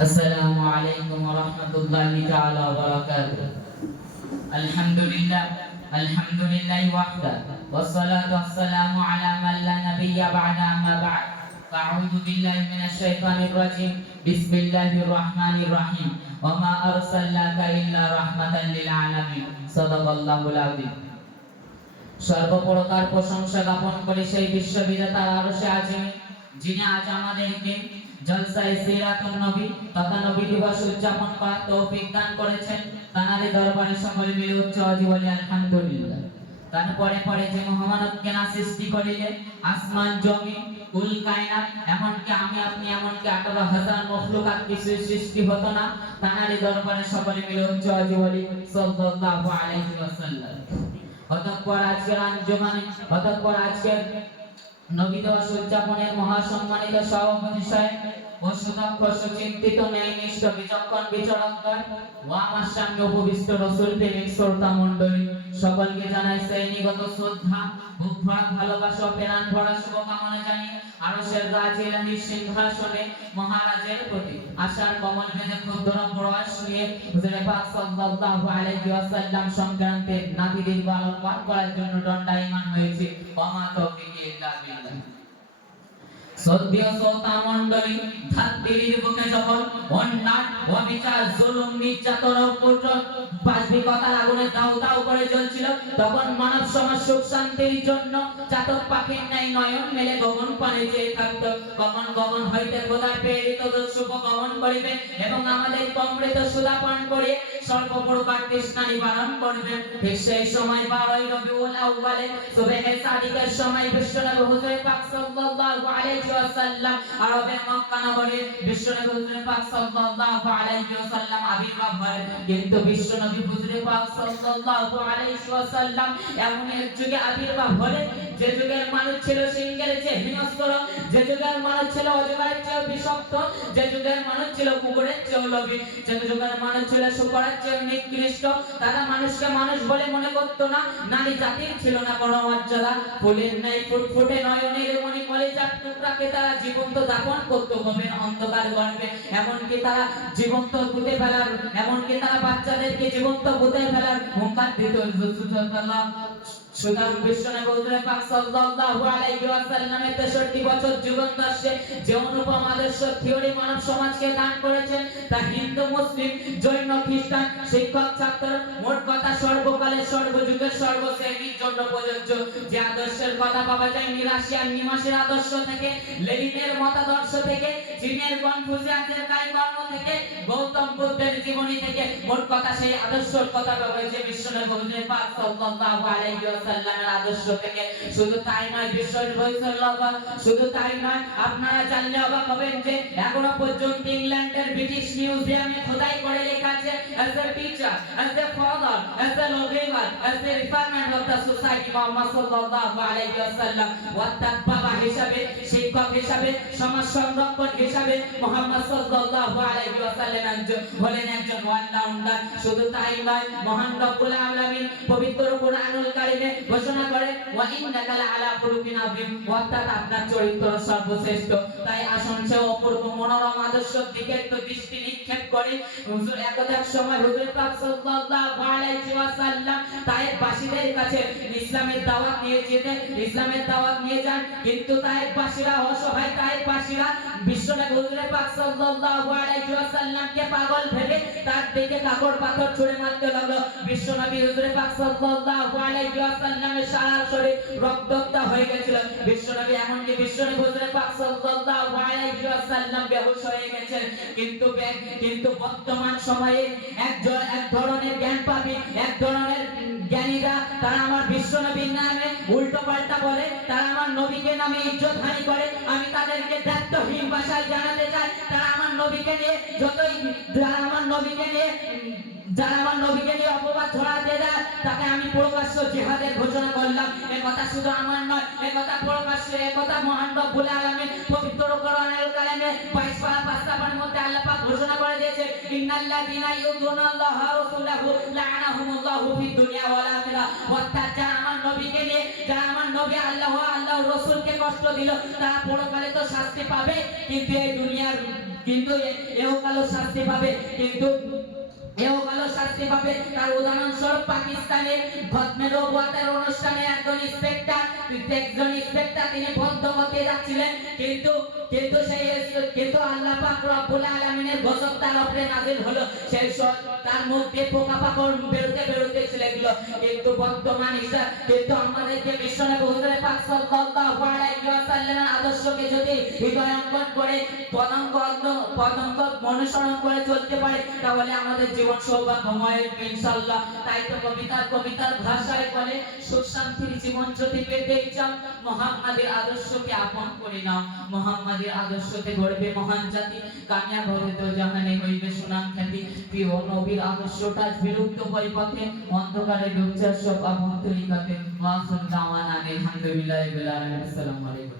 السلام عليكم ورحمة الله تعالى وبركاته الحمد لله الحمد لله وحده والصلاة والسلام على من لا نبي بعد أما بعد فأعوذ بالله من الشيطان الرجيم بسم الله الرحمن الرحيم وما أرسلناك إلا رحمة للعالمين صدق الله العظيم সর্বপ্রকার প্রশংসা জ্ঞাপন করে সেই বিশ্ববিজেতার আরশে আজমি যিনি আজ আমাদেরকে জলসায় সিরাতুন নবী, তথা নবী দিবস উদযাপন করার তৌফিক দান করেছেন। তানারে দরবারে সকলে মিলে উচ্চ বলি, আলহামদুলিল্লাহ। তারপরে পরে যে মহামানবকে না সৃষ্টি করিলে, আসমান জমি, কুল কায়নাত, এমনকি আমি, আপনি, এমনকি আঠারো হাজার মখলুকাত কিছু সৃষ্টি হতো না। তানারে দরবারে সকলে মিলে উচ্চ বলি, সাল্লাল্লাহু আলাইহি ওয়াসাল্লাম। অতঃপর আজকের আঞ্জুমানে, অতঃপর আজকের নবী দিবস উদযাপনের মহাসম্মানিত সভাপতি সাহেব ও সুদক্ষ সুচিন্তিত ন্যায়নিষ্ঠ বিচক্ষণ বিচরণদ্বয় ও আমার সামনে উপবিষ্ট প্রেমিক শ্রোতা মণ্ডলী সকলকে জানাই শ্রদ্ধা ভালোবাসা ভরা রাজিলানি সিংহাসনে মহারাজের প্রতি আশার কমল ভেজে ক্ষুদ্র প্রয়াস নিয়ে হুজুরে পাক সাল্লাল্লাহু আলাইহি ওয়াসাল্লাম সংক্রান্তে নাতিদের আলোকপাত করার জন্য দণ্ডায়মান হয়েছে। ওমা তৌফিক ইল্লা বিল্লাহ। সদ্য শ্রোতা মণ্ডলী, ধাত্রীর বুকে যখন অন্যায় অবিচার, জুলুম, নির্যাতন বাস্তবিকতার আগুনে দাউ দাউ করে জ্বলছিল, তখন মানব সমাজ সুখ শান্তির জন্য চাতক পাখির ন্যায় নয়ন মেলে গগন পানে চেয়ে থাকতো। কখন গগন হইতে খোদার প্রেরিত শুভ গমন করিবে এবং আমাদের কমৃত সুদা পান করিয়ে সর্বপ্রকার তৃষ্ণা বিশ্বনবী হুজুর পাক সাল্লাল্লাহু আলাইহি ওয়াসাল্লাম আরবের মক্কা নগরে কিন্তু বিশ্বনবী হুজুর পাক সাল্লাল্লাহু আলাইহি ওয়াসাল্লাম এমন এক যুগে আবির্ভাব হলেন যে যুগের মানুষ ছিল সিংহের চেয়ে হিংস্র যে যুগের মানুষ ছিল অজগরের চেয়ে বিষাক্ত, যে যুগের মানুষ ছিল কুকুরের চেয়ে লোভী, যে যুগের মানুষ ছিল শুকরের চেয়ে নিকৃষ্ট, তারা মানুষকে মানুষ বলে মনে করত না, নারী জাতির ছিল না কোনো মর্যাদা, ফুলের নাই ফুটফুটে নয়নের মনি কলেজার টুকরাকে তারা জীবন্ত দাপন করত হবে অন্ধকার গর্ভে এমনকি তারা জীবন্ত পুঁতে ফেলার, এমনকি তারা বাচ্চাদেরকে জীবন্ত পুঁতে ফেলার হুঙ্কার দিত। সুতরাং বিশ্বনবী হুজুর পাক সাল্লাল্লাহু আলাইহি ওয়াসাল্লামের 63 বছর জীবন যে অনুপম আদর্শ থিওরি মানব সমাজকে দান করেছেন, তা হিন্দু, মুসলিম, জৈন, খ্রিস্টান, শিক্ষক, ছাত্র, মোট কথা সর্বকালে সর্বযুগের সর্বশ্রেণীর জন্য প্রযোজ্য। যে আদর্শের কথা পাওয়া যায় নিরাশিয়ান নিমাসের আদর্শ থেকে, লেনিনের মতাদর্শ থেকে, চীনের কনফুসিয়াসের কারিকর্ম থেকে থেকে মোট কথা সেই আদর্শের কথা যায় বিশ্বনবী হুজুর পাক সাল্লাল্লাহু আলাইহি ওয়াসাল্লামের আদর্শ থেকে। শুধু তাই নয় বিশ্বের বৈশল্য শুধু তাই নয়, আপনারা জানলে অবাক হবেন যে এখনও পর্যন্ত ইংল্যান্ডের ব্রিটিশ মিউজিয়ামে খোদাই করে লেখা আছে, as a teacher, as a father, as a lawgiver, as a reformer of the society Muhammad সাল্লাল্লাহু আলাইহি ওয়াসাল্লাম অর্থাৎ বাবা হিসাবে, শিক্ষক হিসাবে, সমাজ সংরক্ষণ হিসাবে, মুহাম্মদ সাল্লাল্লাহু আলাইহি ওয়াসাল্লাম হলেন একজন শুধু তাই নয়, মহান রব্বুল আলামিন পবিত্র কোরআনুল কারিমে ঘোষণা করে, ওয়া ইন্নাকা লাআলা খুলুকিন আযীম অর্থাৎ আপনার চরিত্র সর্বশ্রেষ্ঠ। তাই আসুন সে অপূর্ব মনোরম আদর্শ দিকে একটু দৃষ্টি নিক্ষেপ করে, হুজুর, একদা সময় হুজুর পাক সাল্লাল্লাহু আলাইহি ওয়াসাল্লাম তায়ের বাসীদের কাছে ইসলামের দাওয়াত নিয়ে যেতে ইসলামের দাওয়াত নিয়ে যান, কিন্তু তায়ের বাসীরা অসহায়, তায়ের বাসীরা বিশ্বনবী হুজুর পাক সাল্লাল্লাহু আলাইহি ওয়াসাল্লামকে পাগল ভেবে তার দিকে কাকড় পাথর ছুঁড়ে মারতে লাগল। বিশ্বনবী হুজুর পাক সাল্লাল্লাহু আলাইহি ওয়াসাল্লামের সারা শরীর রক্তাক্ত হয়ে গেছিল। বিশ্বনবী এমনকি বিশ্বনবী হুজুর পাক সাল্লাল্লাহু আলাইহি ওয়াসাল্লাম বেহুশ হয়ে গেছেন। কিন্তু কিন্তু বর্তমান সময়ে একজন এক ধরনের জ্ঞান পাবি এক ধরনের জ্ঞানীরা, তারা আমার বিশ্বনবীর নামে উল্টো পাল্টা বলে, তারা আমার নবীকে নামে ইজ্জত হানি করে। আমি তাদেরকে দায়িত্বহীন ভাষায় জানাতে নবীকে নিয়ে যতই আমার নবীকে নিয়ে যারা আমার নবীকে নিয়ে অপবাদ ছড়াতে দেয় তাকে আমি প্রকাশ্য জিহাদের ঘোষণা করলাম। এ কথা শুধু আমার নয়, এ কথা প্রকাশ্য, এ কথা মহান রব্বুল আলামিন পবিত্র কোরআনের কালামে 22 পারা পাঁচটার মধ্যে আল্লাহ ঘোষণা করে দিয়েছে, ইন্নাল্লাযীনা ইউযুনাল্লাহ ওয়া রাসূলাহু লা'নাহুমুল্লাহু ফিদ দুনিয়া ওয়াল আখিরাহ। অর্থাৎ যারা আমার নবীকে নিয়ে, যারা আমার নবী আল্লাহ আল্লাহ রাসূলকে কষ্ট দিল, তারা পরকালে তো শাস্তি পাবে, কিন্তু এই দুনিয়ার কিন্তু এও কালো শাস্তি পাবে, কিন্তু এও কালো শাস্তি পাবে। তার উদাহরণস্বরূপ পাকিস্তানের ভদ্মেরোবাতের অনুষ্ঠানে একজন ইন্সপেক্টর একজন ইন্সপেক্টর তিনি বন্ধ হতে যাচ্ছিলেন। কিন্তু কিন্তু সেই কিন্তু আল্লাহ পাক রব্বুল আলামিনের গজব তার উপরে নাযিল হলো। সেই তার মুখ দিয়ে পোকা পাকড় বেরোতে বেরোতে ছিল এগুলো কিন্তু বর্তমান হিসাব, কিন্তু আমাদেরকে মিশনে হুজুরে পাক সাল্লাল্লাহু আলাইহি আদর্শকে যদি করে অনুসরণ করে চলতে পারে, তাহলে আমাদের জীবন সৌভাগ্যময় হবে ইনশাআল্লাহ। তাই তো কবিতার কবিতার ভাষায় বলে জীবন যদি পেতে চাও আদর্শকে আপন করে নাও। আদর্শতে গড়বে মহান জাতি। তো জাহানে হইবে সুনাম খ্যাতি। প্রিয় নবীর আদর্শটা বিলুপ্ত হয়ে পথে। অন্ধকারে সব দাওয়ানা আলহামদুলিল্লাহ আসসালামু আলাইকুম।